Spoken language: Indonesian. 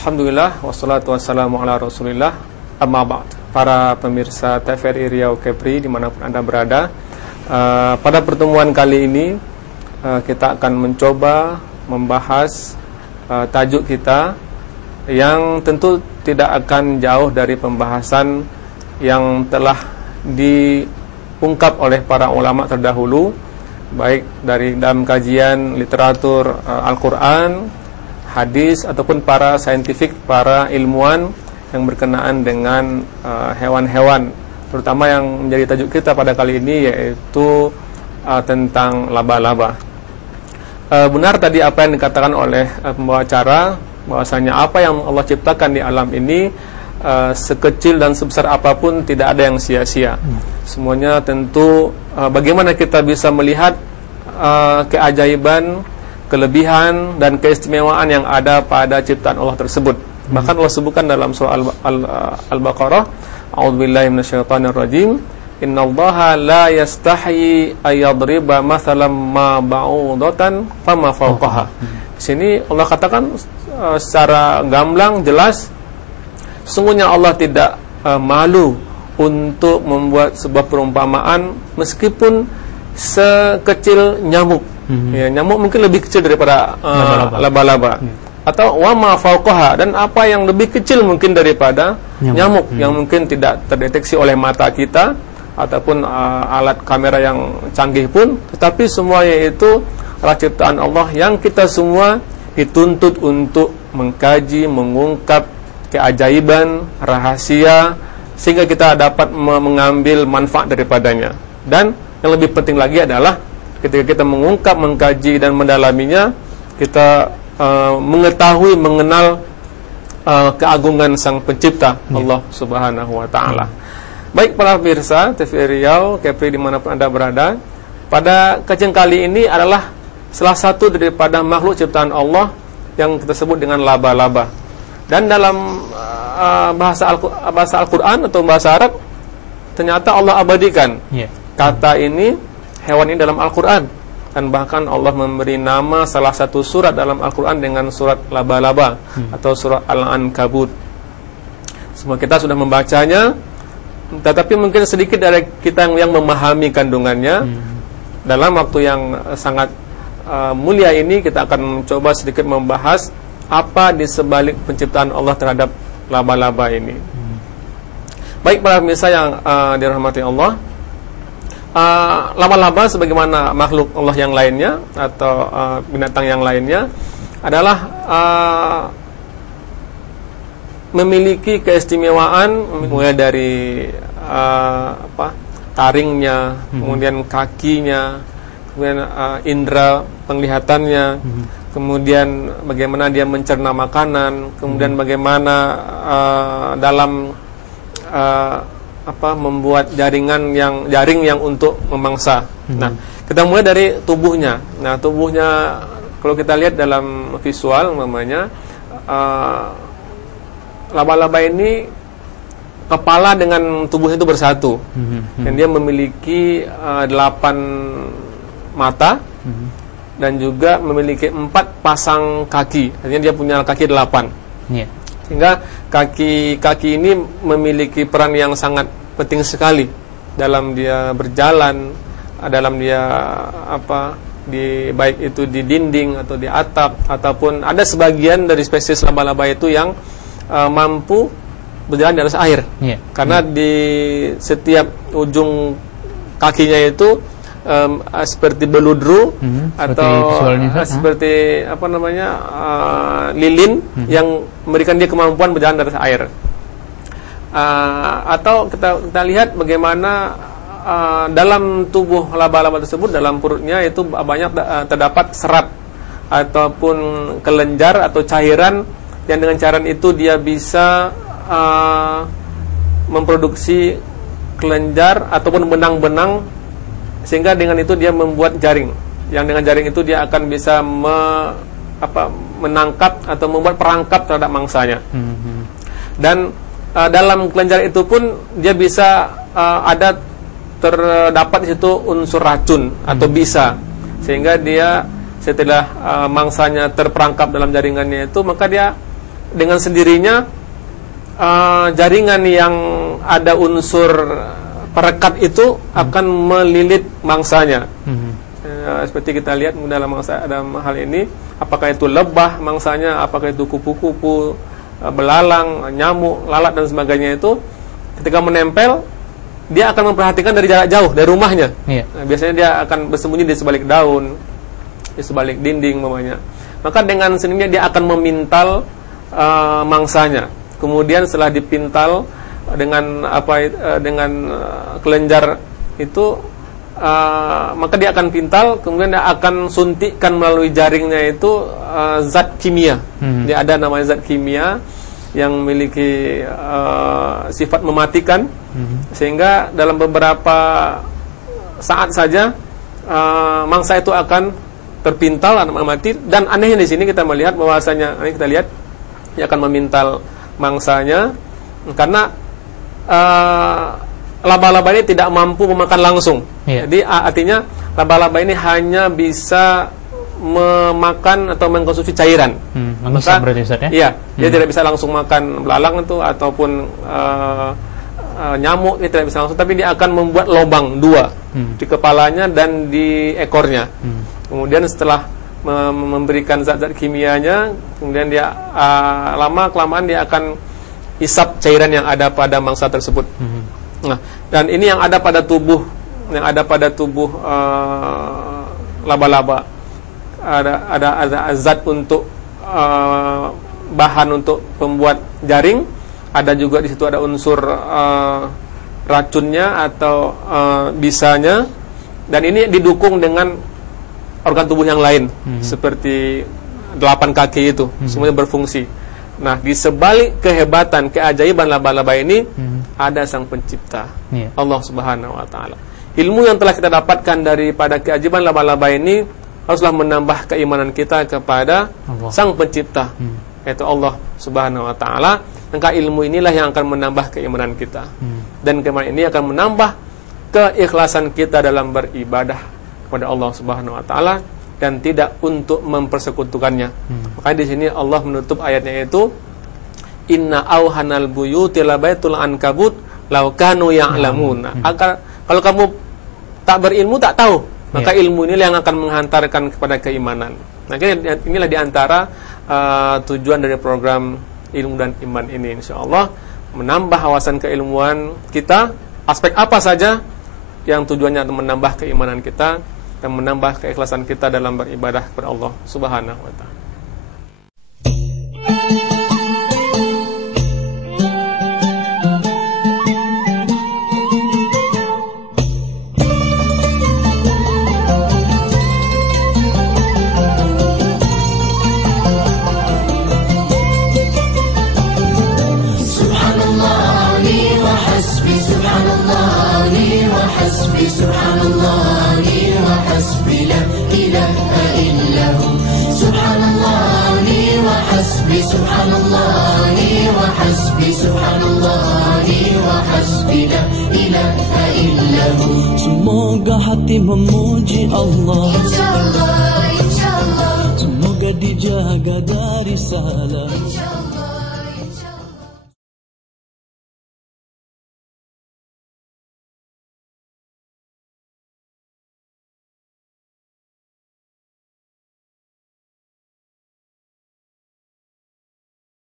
Alhamdulillah, wassalatu wassalamu ala rasulillah, amma ba'd. Para pemirsa TVRI Riau Kepri dimanapun Anda berada, pada pertemuan kali ini kita akan mencoba membahas tajuk kita yang tentu tidak akan jauh dari pembahasan yang telah diungkap oleh para ulama terdahulu, baik dari dalam kajian literatur Al-Quran, hadis, ataupun para saintifik, para ilmuwan yang berkenaan dengan hewan-hewan, terutama yang menjadi tajuk kita pada kali ini, yaitu tentang laba-laba. Benar tadi apa yang dikatakan oleh pembawa acara, bahwasanya apa yang Allah ciptakan di alam ini, sekecil dan sebesar apapun, tidak ada yang sia-sia. Semuanya tentu bagaimana kita bisa melihat keajaiban, kelebihan dan keistimewaan yang ada pada ciptaan Allah tersebut. Bahkan Allah sebutkan dalam surah Al-Baqarah, a'udzubillahi minasyaitonirrajim, innallaha la yastahi ayyadriba mathalan ma ba'udatan fama fawqaha. Di sini Allah katakan secara gamblang, jelas, sesungguhnya Allah tidak malu untuk membuat sebuah perumpamaan meskipun sekecil nyamuk. Ya, nyamuk mungkin lebih kecil daripada laba-laba. Atau wama fauqaha, dan apa yang lebih kecil mungkin daripada nyamuk yang mungkin tidak terdeteksi oleh mata kita ataupun alat kamera yang canggih pun, tetapi semuanya itu adalah ciptaan Allah yang kita semua dituntut untuk mengkaji, mengungkap keajaiban, rahasia, sehingga kita dapat mengambil manfaat daripadanya. Dan yang lebih penting lagi adalah ketika kita mengungkap, mengkaji dan mendalaminya, kita mengetahui, mengenal keagungan Sang Pencipta, Allah Subhanahu wa Ta'ala. Baik para pemirsa TVRI Riau Kepri dimanapun Anda berada, pada kajian kali ini adalah salah satu daripada makhluk ciptaan Allah yang kita sebut dengan laba-laba. Dan dalam bahasa Al-Quran atau bahasa Arab, ternyata Allah abadikan kata ini, hewan ini dalam Al-Quran. Dan bahkan Allah memberi nama salah satu surat dalam Al-Quran dengan surat laba-laba atau surat Al-Ankabut. Semua kita sudah membacanya, tetapi mungkin sedikit dari kita yang memahami kandungannya. Dalam waktu yang sangat mulia ini, kita akan mencoba sedikit membahas apa di sebalik penciptaan Allah terhadap laba-laba ini. Baik para pemirsa yang dirahmati Allah, laba-laba sebagaimana makhluk Allah yang lainnya atau binatang yang lainnya adalah memiliki keistimewaan, mulai dari taringnya, kemudian kakinya, kemudian indera penglihatannya, kemudian bagaimana dia mencerna makanan, kemudian bagaimana dalam membuat jaring yang untuk memangsa. Nah, kita mulai dari tubuhnya. Nah, tubuhnya kalau kita lihat dalam visual, namanya laba-laba ini kepala dengan tubuhnya itu bersatu. Dan dia memiliki 8 mata dan juga memiliki 4 pasang kaki. Artinya dia punya kaki 8. Sehingga kaki ini memiliki peran yang sangat penting sekali dalam dia berjalan, dalam dia baik itu di dinding atau di atap, ataupun ada sebagian dari spesies laba-laba itu yang mampu berjalan di atas air. Karena di setiap ujung kakinya itu seperti beludru atau seperti lilin yang memberikan dia kemampuan berjalan di atas air. Atau kita lihat bagaimana dalam tubuh laba-laba tersebut, dalam perutnya itu banyak terdapat serat ataupun kelenjar atau cairan yang dengan cairan itu dia bisa memproduksi kelenjar ataupun benang-benang, sehingga dengan itu dia membuat jaring, yang dengan jaring itu dia akan bisa menangkap atau membuat perangkap terhadap mangsanya. Dan dalam kelenjar itu pun dia bisa terdapat di situ unsur racun atau bisa, sehingga dia setelah mangsanya terperangkap dalam jaringannya itu, maka dia dengan sendirinya jaringan yang ada unsur perekat itu akan melilit mangsanya. Seperti kita lihat dalam hal ini, apakah itu lebah mangsanya, apakah itu kupu-kupu, belalang, nyamuk, lalat dan sebagainya, itu ketika menempel dia akan memperhatikan dari jarak jauh dari rumahnya. Nah, biasanya dia akan bersembunyi di sebalik daun, di sebalik dinding umpamanya. Maka dengan sendirinya dia akan memintal mangsanya. Kemudian setelah dipintal dengan kelenjar itu, maka dia akan pintal, kemudian dia akan suntikkan melalui jaringnya itu zat kimia. Dia ada namanya zat kimia yang memiliki sifat mematikan, sehingga dalam beberapa saat saja mangsa itu akan terpintal dan mati. Dan anehnya di sini kita melihat bahwasanya, ini kita lihat, dia akan memintal mangsanya karena laba-laba ini tidak mampu memakan langsung. Jadi artinya laba-laba ini hanya bisa memakan atau mengkonsumsi cairan. Maka berarti Ustaz, ya? Iya, dia tidak bisa langsung makan belalang itu ataupun nyamuk, dia tidak bisa langsung, tapi dia akan membuat lubang 2 di kepalanya dan di ekornya. Kemudian setelah memberikan zat-zat kimianya, kemudian dia lama-kelamaan dia akan isap cairan yang ada pada mangsa tersebut. Nah, dan ini yang ada pada tubuh laba-laba. Ada zat untuk bahan untuk pembuat jaring. Ada juga di situ ada unsur racunnya atau bisanya. Dan ini didukung dengan organ tubuh yang lain, seperti 8 kaki itu, semuanya berfungsi. Nah, di sebalik kehebatan, keajaiban laba-laba ini, ada sang pencipta, Allah Subhanahu wa Ta'ala. Ilmu yang telah kita dapatkan daripada keajaiban laba-laba ini haruslah menambah keimanan kita kepada sang pencipta, yaitu Allah Subhanahu wa Ta'ala. Maka ilmu inilah yang akan menambah keimanan kita, dan keimanan ini akan menambah keikhlasan kita dalam beribadah kepada Allah Subhanahu wa Ta'ala, dan tidak untuk mempersekutukannya. Makanya di sini Allah menutup ayatnya itu, inna auhanal buyuti labaitul ankabut law kanu ya'lamun. Kalau kamu tak berilmu, tak tahu, maka ilmu inilah yang akan menghantarkan kepada keimanan. Nah, inilah diantara tujuan dari program ilmu dan iman ini, insyaallah menambah wawasan keilmuan kita, aspek apa saja yang tujuannya untuk menambah keimanan kita dan menambah keikhlasan kita dalam beribadah kepada Allah Subhanahu wa Ta'ala. Semoga hati memuji Allah, Insyaallah, insyaallah. semoga dijaga dari salah.